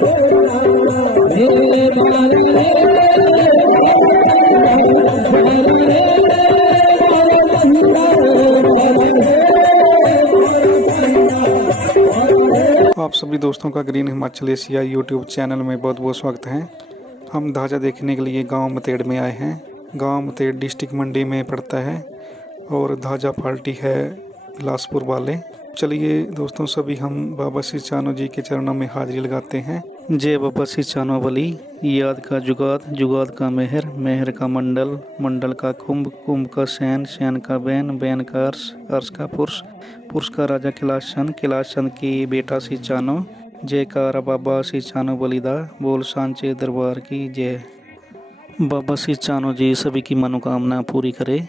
आप सभी दोस्तों का ग्रीन हिमाचल एशिया यूट्यूब चैनल में बहुत बहुत स्वागत है। हम धाजा देखने के लिए गांव मतेड़ में आए हैं। गांव मतेड़ डिस्ट्रिक्ट मंडी में पड़ता है और धाजा पार्टी है बिलासपुर वाले। चलिए दोस्तों, सभी हम बाबा श्री चानो जी के चरणों में हाजिरी लगाते हैं। जय बाबा श्री चानो वाली। याद का जुगाद, जुगाद का मेहर, मेहर का मंडल, मंडल का कुंभ, कुंभ का सैन, सैन का बैन, बैन का अर्श, अर्श का पुरुष, पुरुष का राजा कैलाश चंद, कैलाश चंद की बेटा श्री चानो। जयकारा बाबा श्री चानो बलिदा, बोल सांचे दरबार की जय। बाबा श्री चानो जी सभी की मनोकामना पूरी करे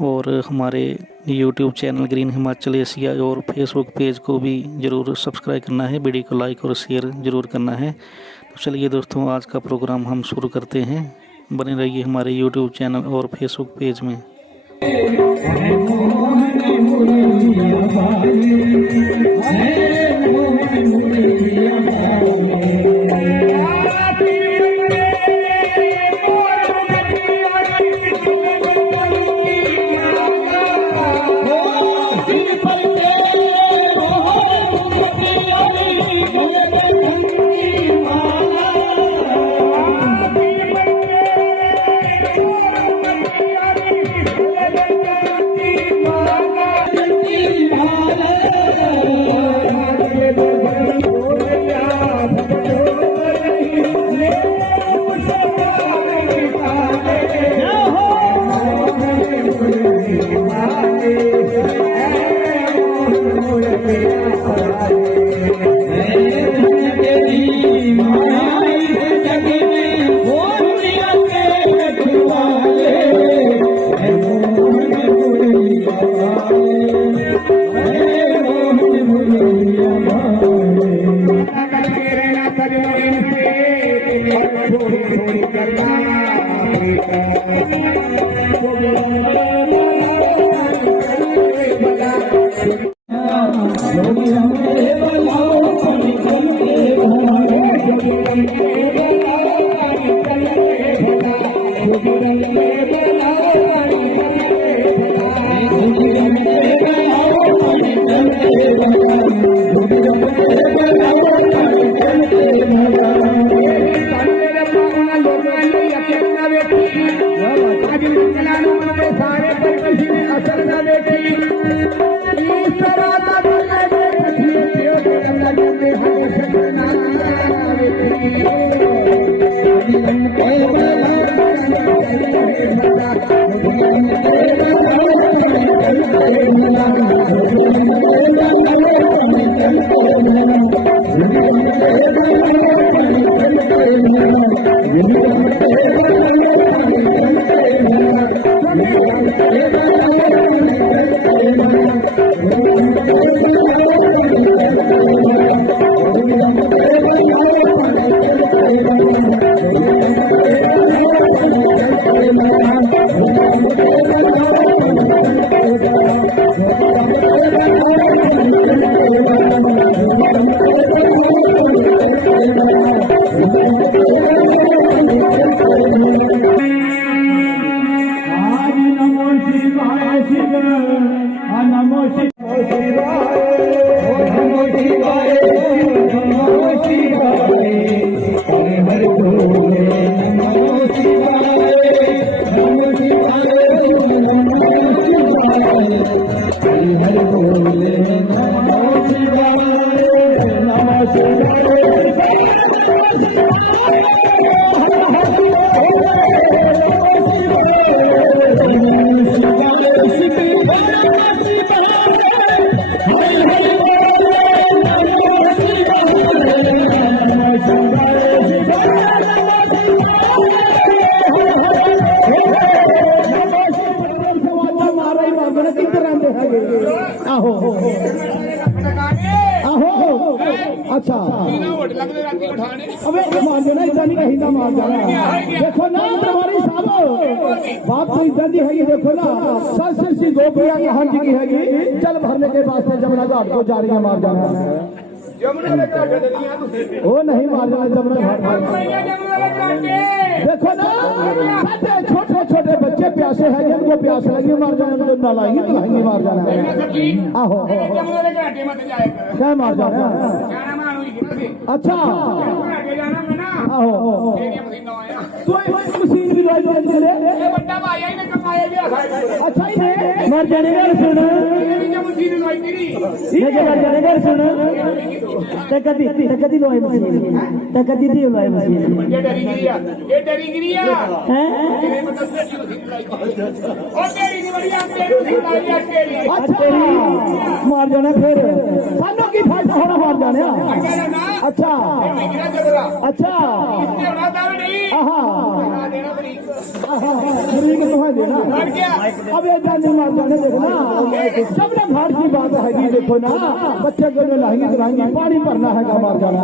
और हमारे YouTube चैनल ग्रीन हिमाचल एशिया और फेसबुक पेज को भी ज़रूर सब्सक्राइब करना है, वीडियो को लाइक और शेयर ज़रूर करना है। तो चलिए दोस्तों, आज का प्रोग्राम हम शुरू करते हैं। बने रहिए हमारे YouTube चैनल और फेसबुक पेज में। अच्छा अबे मार देना इतना नहीं कहीं मार जाना। देखो ना तुम्हारी साहब बात तो इतना नहीं है। देखो ना सच सी गोपियां कहाँ जी की है। जल भरने के वास्ते जमुना घाट को जा रही है मार जाना है। ਉਹ ਨਹੀਂ ਮਾਰ ਜਾਣਾ ਜਮਨਾ देखो ना छोटे छोटे बच्चे प्यासे हैं जिनको प्यास लगी मार जाना तो नालाएंगे तो लाएंगे मार जाना आहो क्या मार जाना अच्छा आहो तो मशीन भी लाई चले अच्छा ही ने मर जाने का सुन ये के मर जाने का सुन तकदी लोए मशीन तकदी दी लोए मशीन ये डरी गिरिया हैं और तेरी नहीं बढ़िया तेरी अच्छा मार जाना फिर सानों की फायदा होना मार जाने अच्छा अच्छा देना अब ये जाने मार जाने देखना सबने भाड़ की बात है देखो ना बच्चे को लाएंगे चलाएंगे पानी भरना है मार जाना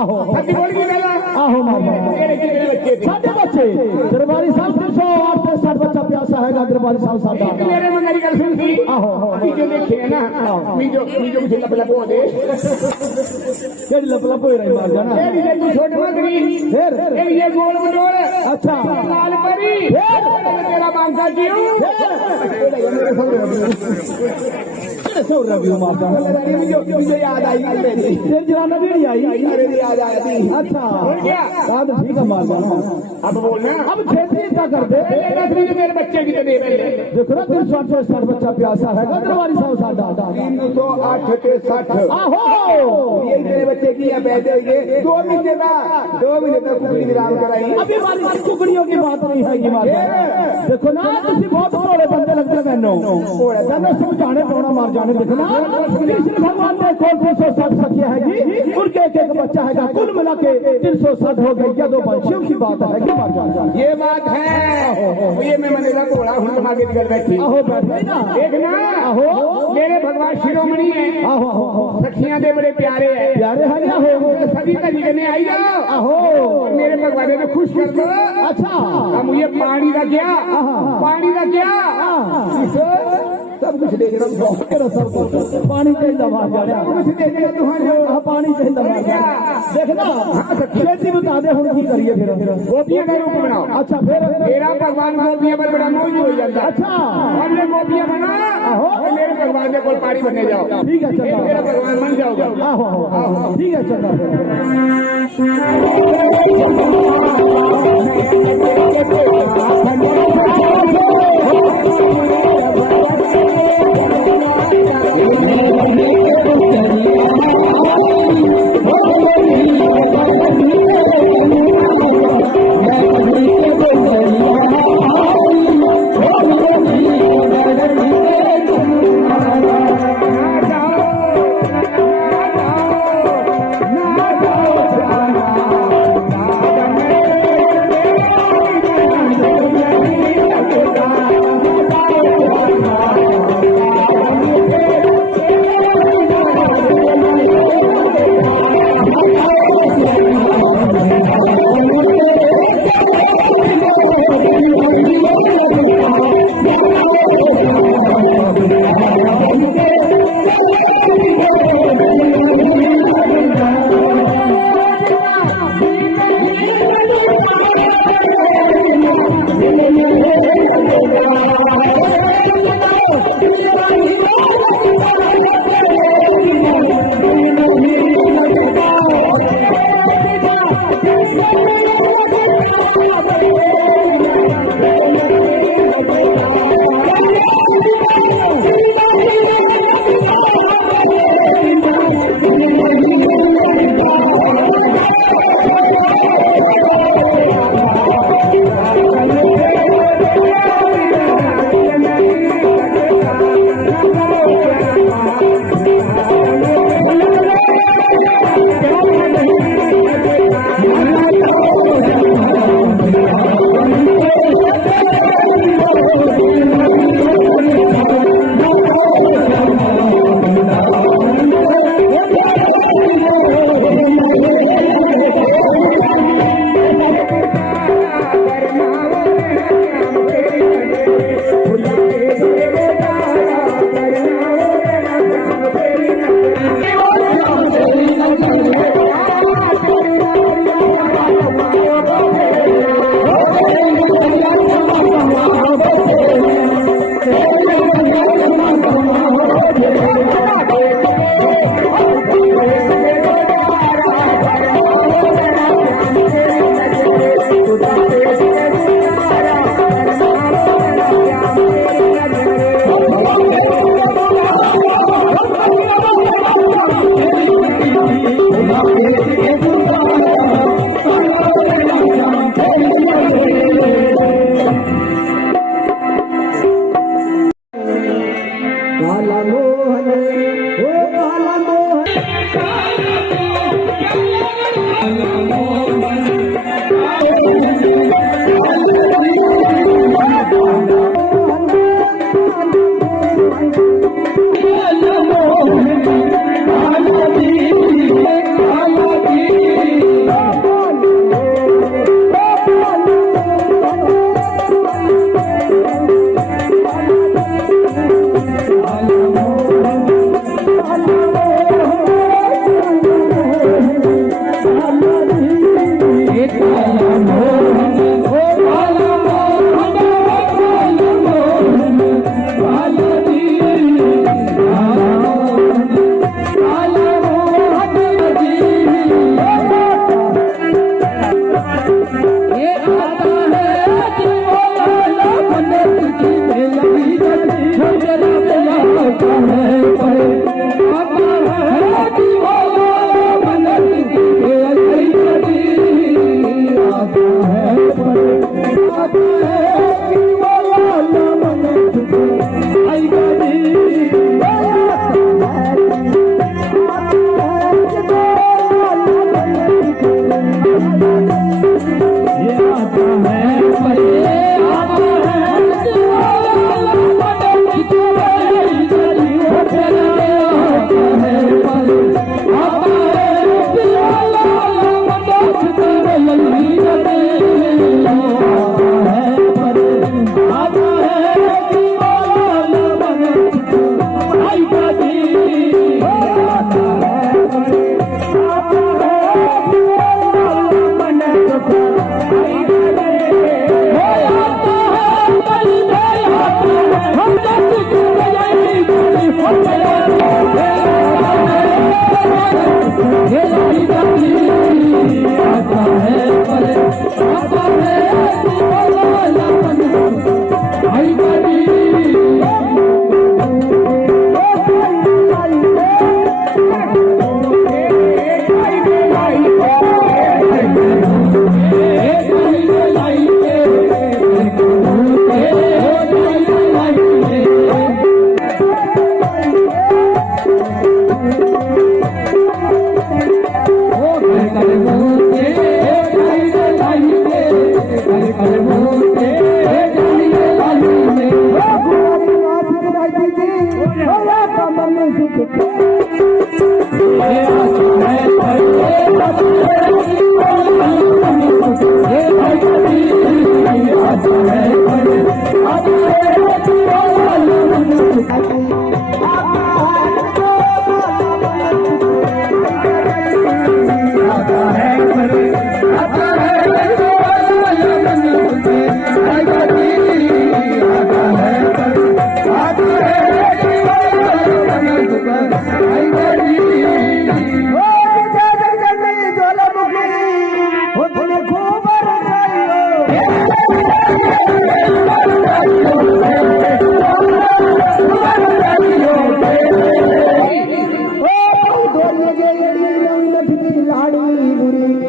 आहो आहो मार जाना साढ़े बच्चे दरबारी साहब 308 पे 60 बच्चा प्यासा है दरबारी साहब साहब मेरे मन मेरी गल सुन सी आहो जो देखे है ना मीजो मुझे लप हो दे ये लप हो रही मार जाना ये छोटे मगरी फिर ये गोल मटोल अच्छा लाल परी तेरा बांका जीव सौ रवि मार जाना मुझे याद आई फिर जवाना भी आई अरे याद आई अच्छा क्या याद ठीक है मार जाना अब बोलना अब खेती क्या करते मेरे बच्चे भी तो दे रहे देखो ना 308 पे 60 बच्चा प्यासा है दरबारी साहब सादा 308 के 60 आहो ये मेरे बच्चे की पैसे ये 2 महीने तक कुकड़ी विराम कराई अभी हमारी कुकड़ियों की बात नहीं है मार देखो ना तुम बहुत थोड़े बंदे लगते मैनो मैंने समझाने पौना मार जाने देखो ना कृष्ण भगवान ने कौन 360 सखिया है जी उनके एक बच्चा है कुल मिला के 360 हो गई क्या 2 पंछियों की बात है कि मार जाना ये बात है ये मैं मनेला घोड़ा हूँ तुम्हारे घर बैठी आहो बैठे ना एक ना आहो मेरे भगवान शिरोमणि है आहो आहो सखियां दे बड़े प्यारे है प्यारे है ना हो सभी का जीने आई जाओ आहो मेरे भगवान ने खुश कर दो अच्छा अब मुझे पानी का क्या सब कुछ दे देना सब कुछ पानी चाहिए मार जाने कुछ दे देना तुम्हारे पानी चाहिए मार जाने देखना खेती बता दे हम की करिए फिर गोपियां का रूप बनाओ अच्छा फिर मेरा भगवान गोपियां पर बड़ा मोहित हो जाता अच्छा हमने गोपियां बना और मेरे भगवान ने कोई पानी बनने जाओ ठीक है चलो मेरा भगवान बन जाओगा आहो ठीक है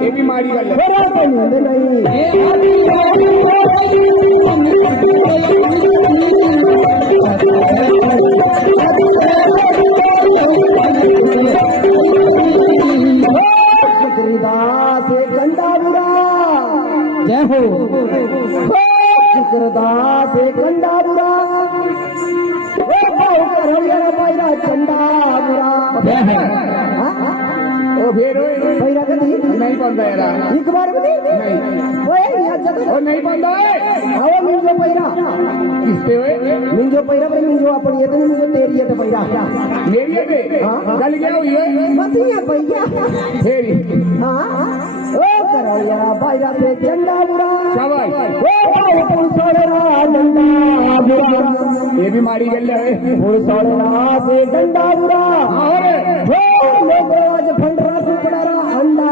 ये भी माड़ी गल है जय हो जिक्रदास कंडा बुरा पैरा चंडा बुरा ओ फिर पैरा कदी नहीं बनता यार एक बार कदी नहीं ओ नहीं बनता आओ मिंजो पैरा किसते हुए मिंजो पैरा पर मिंजो अपन ये तो मिंजो तेरी है तो पैरा मेरी है बे कल क्या हुई है मतिया भैया फिर हां ओ करो यार पैरा से चंडा बुरा शाबाश ओ पुलसोड़ा डंडा बुरा ये भी माड़ी गल है पुलसोड़ा से डंडा बुरा और लोगो आज फंडरा कुकड़ा अंडा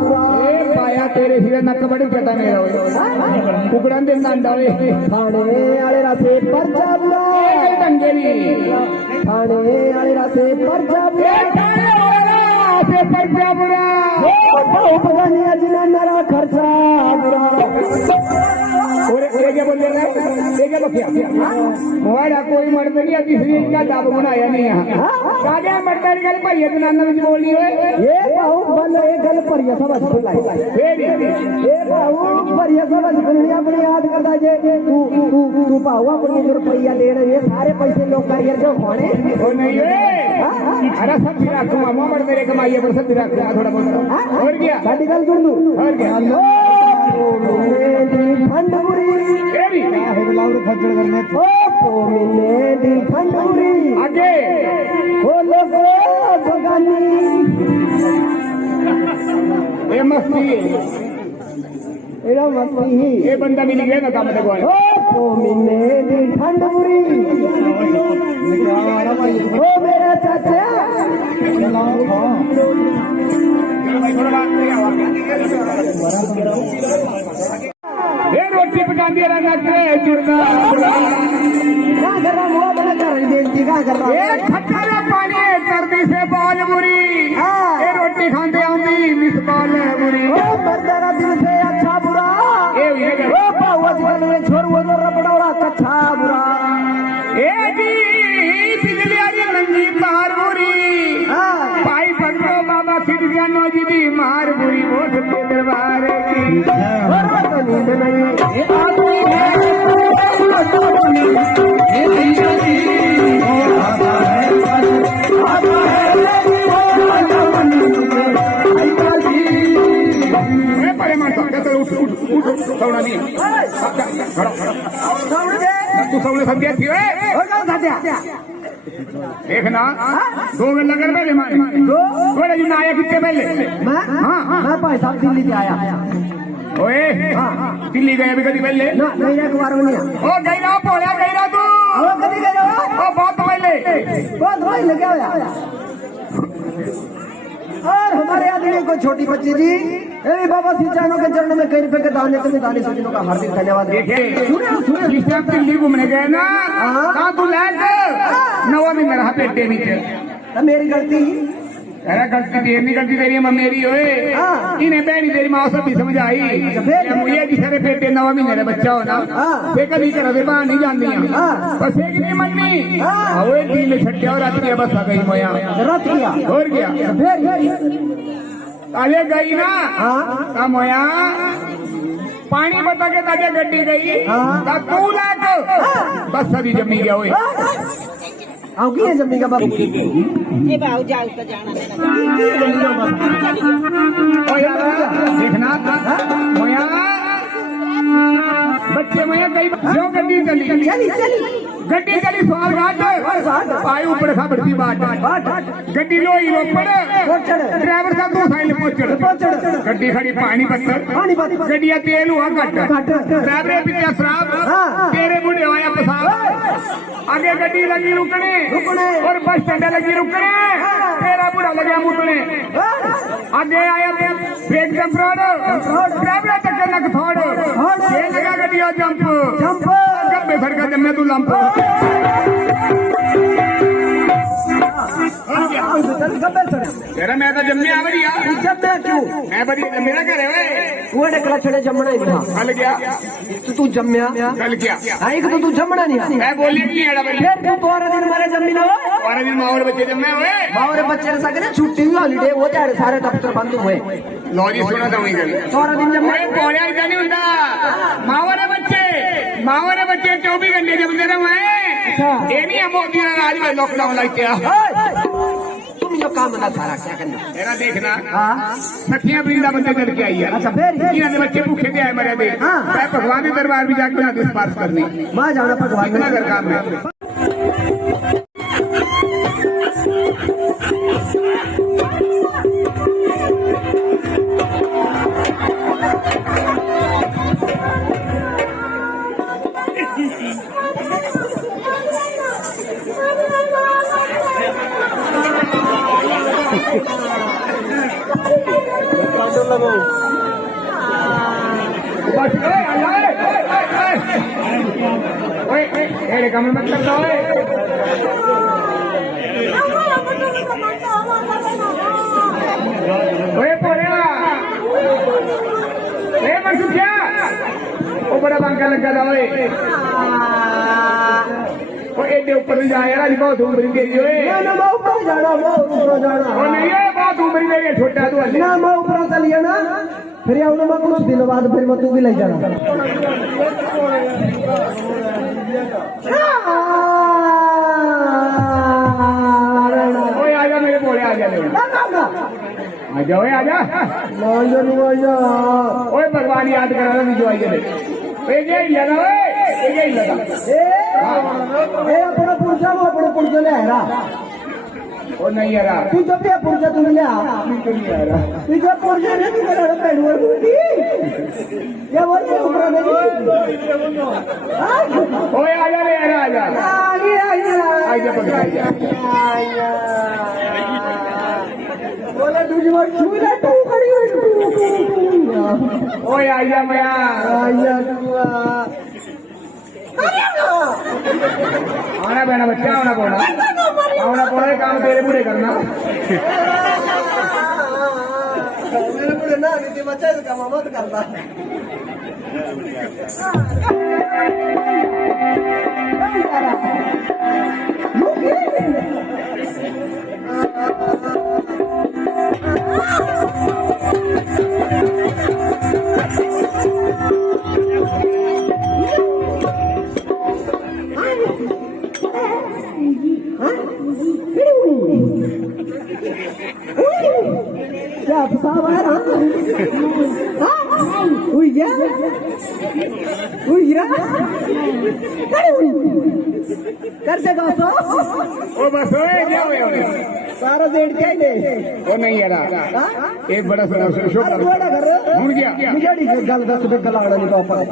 बुरा ए पाया तेरे सिरे नक बड़ी कहता मेरा होए कुकड़न दे अंडा होए थाने वाले रासे परचा बुरा डंगेरी थाने वाले रासे परचा बुरा से पैसा बुरा भगवान अजना मेरा खर्चा बुरा और ये क्या बोल रहा है ये क्या बकिया मोड़ा कोई मर्द नहीं किसी का दाब बनाया नहीं यहाँ कागे मर्द गल भाई इतना नज बोली है ये बाहु बन ये गल पर ये सब खुलाई फिर ये बाहु पर ये सब खुली अपनी याद करता जे तू बाहु अपनी जो रुपया दे रहे ये सारे पैसे लोग करियर जो खाने ओ नहीं है अरे सब फिर आपको मामा मर्द मेरे कमाइए पर सब फिर थोड़ा बहुत और क्या साडी गल सुन लू और क्या ठंडुरी तेरी खच्चड़ करने ओ मिले दी ठंडुरी आगे ओ लोगो भगानी ये मस्ती एरा मस्ती ही ये बंदा मिल गया ना काम देखो ओ मिले दी ठंडुरी ओ मेरा चाचा ये रोटी पका दिया रंगा जुड़ना क्या कर रहा मुआ बना कर बेइज्जती क्या कर रहा ये खट्टा पानी सर्दी से बाल बुरी ये रोटी खाते आंदी मिस बाल बुरी ओ मर्दरा दिल से अच्छा बुरा ये ओ पावज गले छोड़ वो रबड़ौड़ा कच्चा बुरा ए जी बिजली वाली नंगी तार बुरी भाई पकड़ो बाबा सिद्ध जानो जी दी मार बुरी वो सत्य दरबार की और तो नींद नहीं ये तू सबने समझे थी देखना दो गल लगर पहले थोड़े दिन आया कितने पहले मैं भाई साहब दिल्ली से आया ओए दिल्ली गए अभी कभी पहले ना नहीं एक बार नहीं ओ गई ना पोड़ा गई ना तू ओ कभी गए ओ बहुत पहले बहुत भाई लगे होया और हमारे आदमी को छोटी बच्ची जी ए बाबा सिंचानों के चरणों में कई रुपए के दाने तुम्हें दाने सजनों का हार्दिक धन्यवाद देखे जिस टाइम दिल्ली घूमने गए ना कहाँ तू लैंड नवा में रहा पेटे नीचे मेरी गलती अरे गलती देर नहीं गलती तेरी मां मेरी होए इन्हें बहनी तेरी माँ सब भी समझ आई मुझे जिस सारे पेटे नवा महीने बच्चा हो ना ते कभी घर से बाहर नहीं जाती बस एक नहीं मननी वो दिल छट्टे और रात बस आ गई मोया रख दिया और क्या अरे गई ना हाँ कम होया पानी बता के ताजे गड्डी गई हाँ। तू लाख बस सदी जमी गया हुए आओ की है जम्मी का बाबू ये बाबू जाओ तो जाना ओ यार देखना मोया बच्चे मोया कई जो गड्डी चली चली चली गड्डी चली सवाल घाट पाए ऊपर खा बढ़ती बात गड्डी लोई रोपड़ ड्राइवर का दो साइड पोचड़ गड्डी खड़ी पानी पत्थर गड्डिया तेल हुआ घट ड्राइवर पिता शराब तेरे बुढ़े आया पसाब आगे गड्डी लगी रुकने और बस स्टैंड लगी रुकने तेरा बुढ़ा लगा मुटने आगे आया ब्रेक जंप रोड ड्राइवर तक नक थोड़ ये लगा गड्डिया जंप गब्बे फड़ कर जम्मे तू लंप तेरा मैं तो जम्मे आ बढ़िया जम्मे क्यों मैं बढ़िया मेरा घर है वो डकला छड़े जमना ही था कल गया तू जम्मया कल क्या आई तो तू जमना नहीं मैं बोली नहीं है फिर तू तोरा दिन मारे जम्मी ना और दिन माँ और बच्चे जम्मे हुए माँ और बच्चे ने सके छुट्टी हुई हॉलीडे वो जाड़े सारे दफ्तर बंद हुए लॉजी सुना था वही गल तोरा दिन जम्मे बोलिया इतना नहीं होता माँ और बच्चे 24 घंटे जब दे रहे हैं ये नहीं हम मोदी ने आज में लॉकडाउन लाइक किया तुम जो काम ना सारा क्या करना मेरा देखना हाँ सखियां वृंदा बंदे चढ़ के आई है अच्छा फिर इन्होंने बच्चे भूखे दे आए मरे दे हाँ। मैं भगवान के दरबार भी जाकर ना स्पर्श करनी माँ जाना भगवान इतना कर काम है ओए कमर मत कर दो ओए पोरिया ए मसुकिया ओ बड़ा बंका लगा दा ओए ओ एडे ऊपर जा यार आज बहुत उम्र दे दी ओए ना मैं ऊपर जाना ओ नहीं है बहुत उम्र दे छोटा तू हल्ले ना मैं ऊपर चलिए ना फिर आऊँ मैं कुछ दिनों बाद फिर मैं तू भी ले जाना ओए आजा मेरे बोले आजा ले आजा ओए आजा ओए भगवान याद करा रहा जो आई गए ये ही लगा ओए ये ही लगा ए अपना पुरुषा वो अपना पुरुष ले आ रहा ओ नहीं आ रहा तू जब भी पुरुषा तू ले आ तू नहीं आ रहा तू जब पुरुषा ने तू मेरा पेड़वर दूंगी क्या बोल रहे हो ऊपर नहीं ओए आजा ले आजा आजा पकड़ आजा बोले तुझे वो छुरा तू खड़ी हुई ओए आजा मैं आया तू आना बहना बच्चा आना पड़ा काम तेरे पूरे करना मेरे पूरे ना नीति बच्चा इसका मत करता क्या साहब है हुई क्या हुई कर देगा तो ओ बस ओए क्या हुए सारा सेठ क्या दे ओ नहीं आ रहा एक बड़ा शो कर मुड़ गया मुझे गल दस पे गला नहीं तो ऊपर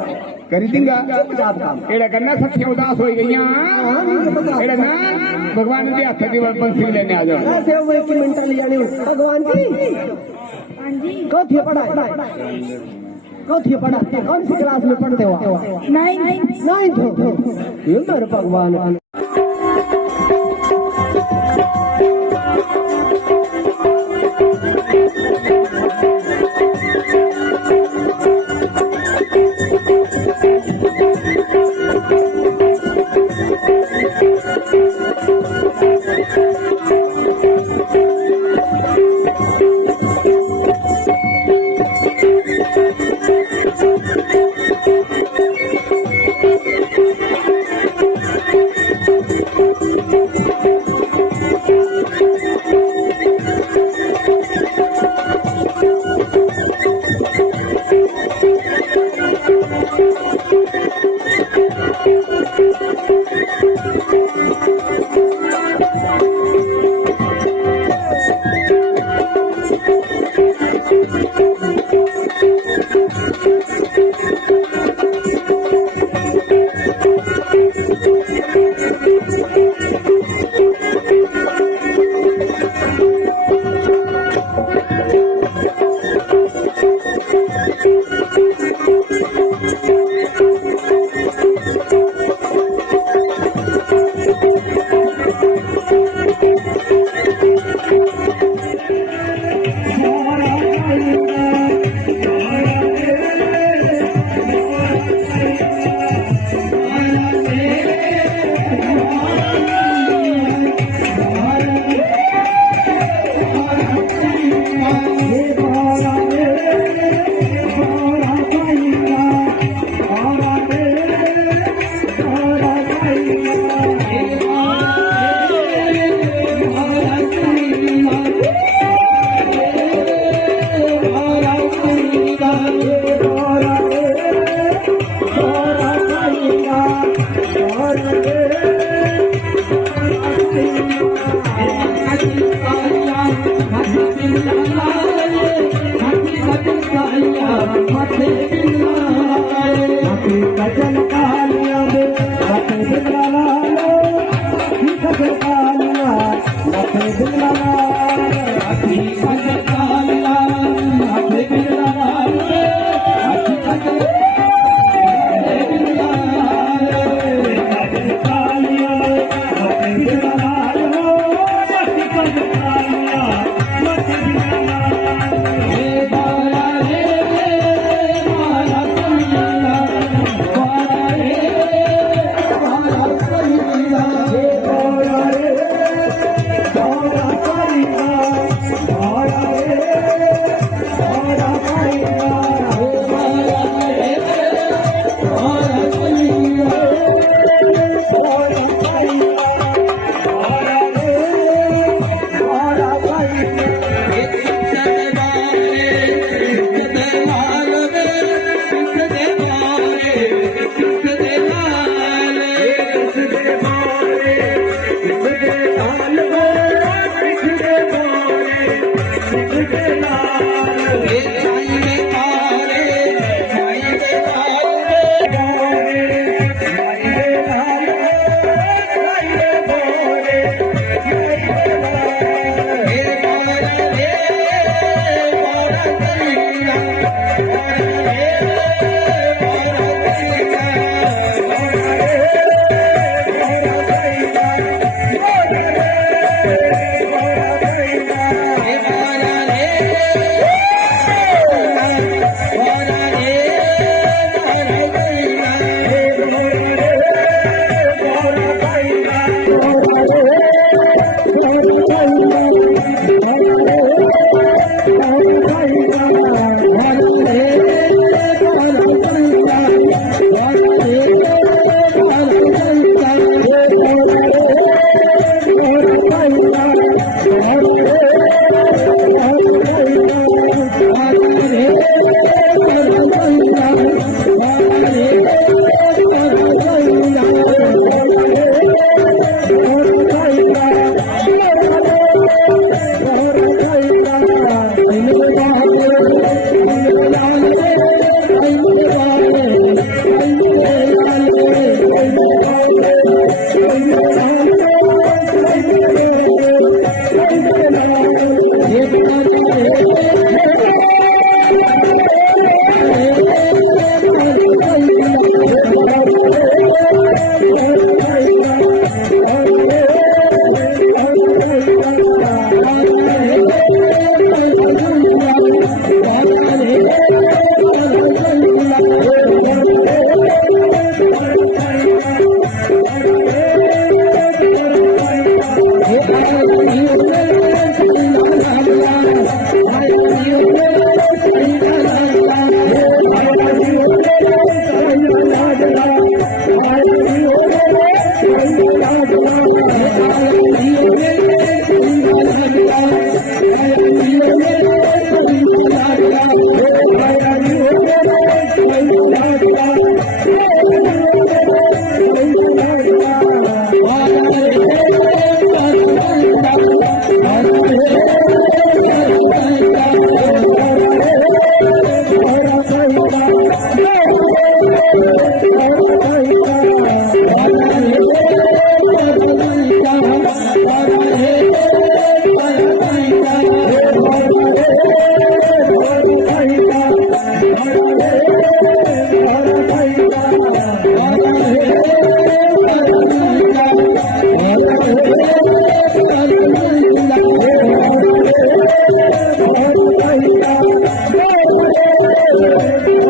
करी दिंगा जात काम एड़ा करना सखियां उदास हो गईया एड़ा ना भगवान के हाथ दी बंसी लेने आ जाओ ऐसे वो 1 मिनट ले जानी भगवान की कौन थी पढ़ा कौन सी क्लास में पढ़ते हो नहीं तो ये मेरे भगवान Para Thank you.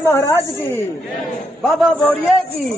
महाराज की, बाबा बौड़िया की।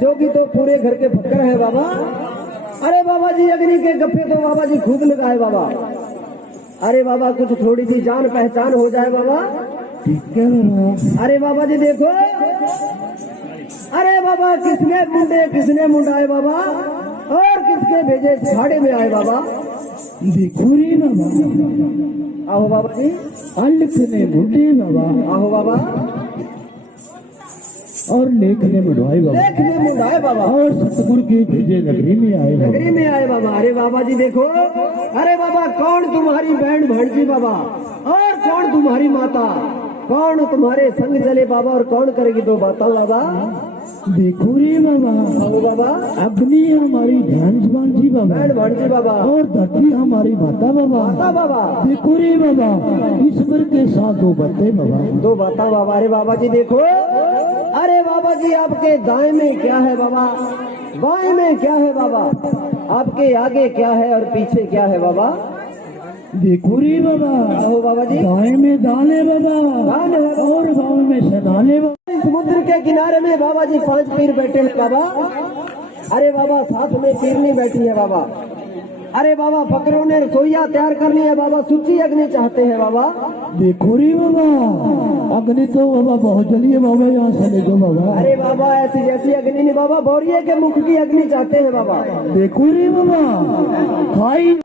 जोगी तो पूरे घर के फक्कर है बाबा। अरे बाबा जी अग्नि के गप्पे तो बाबा जी खूब लगाए बाबा। अरे बाबा कुछ थोड़ी सी जान पहचान हो जाए बाबा। ठीक है बाबा। अरे बाबा जी देखो, अरे बाबा किसने मुंडे किसने मुंडाए बाबा, और किसके भेजे साड़े में आए बाबा। देखो रे बाबा। आहो बाबा जी। अल्फ ने मुंडे बाबा। आहो बाबा। और लेख ने मुंडवाए बाबा। लेख ने मुंडाए बाबा। और सतगुरु के भेजे नगरी में आए बाबा। नगरी में आए बाबा। अरे बाबा जी देखो, अरे बाबा कौन तुम्हारी बहन भांजी बाबा, और कौन तुम्हारी माता, कौन तुम्हारे संग चले बाबा और कौन करेगी दो बातें बाबा? देखो रे बाबा, ओ बाबा, अग्नि हमारी भैंस भांजी बाबा, बैठ भांजी बाबा, और धरती हमारी माता बाबा। माता बाबा, देखो रे बाबा, ईश्वर के साथ दो बातें बाबा। दो बातें बाबा। अरे बाबा जी देखो, अरे बाबा जी आपके दाएं में क्या है बाबा, बाएं में क्या है बाबा, आपके आगे क्या है और पीछे क्या है बाबा? देखो रे बाबा, ओ बाबा जी, दाएं में दाल है बाबा, दाल है बाबा। और बाएं में शैतान है बाबा। समुद्र के किनारे में बाबा जी 5 पीर बैठे हैं बाबा। अरे बाबा साथ में पीरनी बैठी है बाबा। अरे बाबा फकरों ने रसोईया तैयार करनी है बाबा, सूची अग्नि चाहते हैं बाबा। देखो रे बाबा, अग्नि तो बाबा बहुत जली है बाबा, यहाँ से ले दो बाबा। अरे बाबा ऐसी जैसी अग्नि नहीं बाबा, बोरिये के मुख की अग्नि चाहते हैं बाबा। देखो रे बाबा, खाई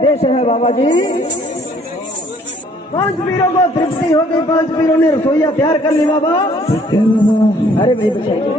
देश है बाबा जी। 5 पीरों को तृप्ति हो गई, 5 पीरों ने रसोईया तैयार कर ली बाबा। अरे भाई बचाइए।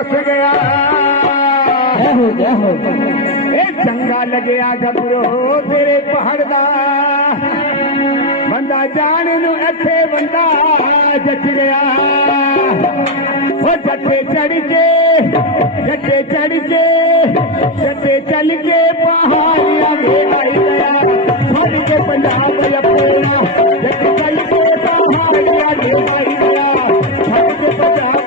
बस गया जय हो ए चंगा लगया गबरो तेरे पहाड़ दा बंदा जान नू इत्थे बंदा जच गया ओ जट्टे चढ़ के जट्टे चल के पहाड़ियां दे आई गया छड़ के पंजाब अपना जट्टे चल के पहाड़ियां दे आई गया छड़ के पंजाब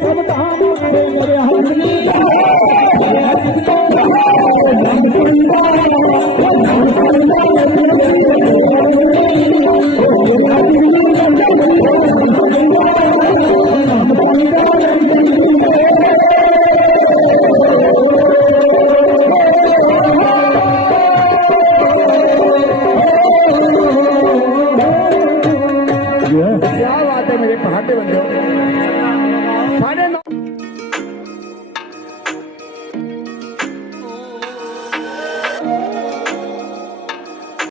कम धाम